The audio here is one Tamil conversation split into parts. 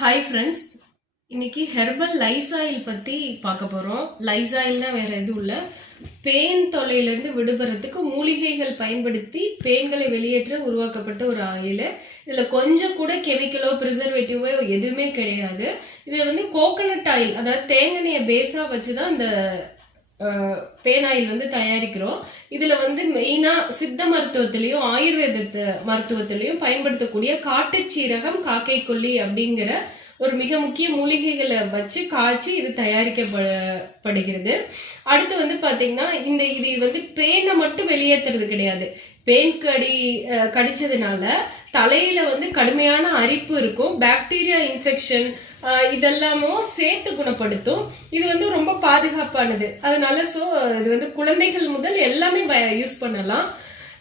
ஹாய் ஃப்ரெண்ட்ஸ், இன்னைக்கு ஹெர்பல் லைசாயில் பற்றி பார்க்க போகிறோம். லைசாயில்னா வேற எதுவும் இல்லை, பேன் தொல்லையிலேருந்து விடுபடுறதுக்கு மூலிகைகள் பயன்படுத்தி பேன்களை வெளியேற்ற உருவாக்கப்பட்ட ஒரு ஆயில். இதில் கொஞ்சம் கூட கெமிக்கலோ ப்ரிசர்வேட்டிவோ எதுவுமே கிடையாது. இது வந்து கோகனட் ஆயில், அதாவது தேங்காய் பேஸாக வச்சு தான் இந்த பேன் ஆயில் வந்து தயாரிக்கிறோம். இதுல வந்து மெயினா சித்த மருத்துவத்திலையும் ஆயுர்வேத மருத்துவத்திலையும் பயன்படுத்தக்கூடிய காட்டுச்சீரகம், காக்கை கொல்லி அப்படிங்கிற ஒரு மிக முக்கிய மூலிகைகளை வச்சு காய்ச்சி இது தயாரிக்கப்படுகிறது. அடுத்து வந்து பாத்தீங்கன்னா இது வந்து பேனை மட்டும் வெளியேற்றுறது கிடையாது. பேன் கடிச்சதுனால தலையில வந்து கடுமையான அரிப்பு இருக்கும், பாக்டீரியா இன்ஃபெக்ஷன் இதெல்லாமும் சேர்த்து குணப்படுத்தும். இது வந்து ரொம்ப பாதுகாப்பானது. அதனால இது வந்து குழந்தைகள் முதல் எல்லாமே யூஸ் பண்ணலாம்.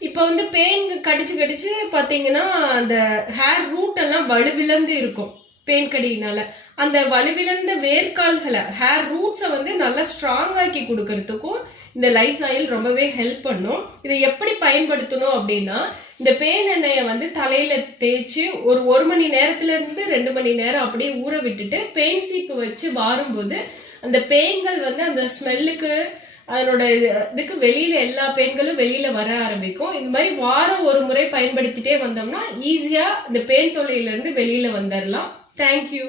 இப்ப வந்து பேன் கடிச்சு பாத்தீங்கன்னா அந்த ஹேர் ரூட் எல்லாம் வலுவிழந்து இருக்கும். பேன் கடியினால அந்த வலுவிழந்த வேர்க்கால்களை, ஹேர் ரூட்ஸை வந்து நல்லா ஸ்ட்ராங் ஆக்கி கொடுக்கறதுக்கும் இந்த லைசாயில் ரொம்பவே ஹெல்ப் பண்ணும். இதை எப்படி பயன்படுத்தணும் அப்படின்னா, இந்த பேன் எண்ணெயை வந்து தலையில தேய்ச்சி ஒரு மணி நேரத்துல இருந்து 2 மணி நேரம் அப்படியே ஊற விட்டுட்டு பேன் சீப்பு வச்சு வாரும்போது அந்த பேன்கள் வந்து அந்த ஸ்மெல்லுக்கு அதனோட இதுக்கு வெளியில எல்லா பேன்களும் வெளியில வர ஆரம்பிக்கும். இந்த மாதிரி வாரம் ஒரு முறை பயன்படுத்திட்டே வந்தோம்னா ஈஸியா இந்த பேன் தொல்லையில இருந்து வெளியில வந்துடலாம். Thank you.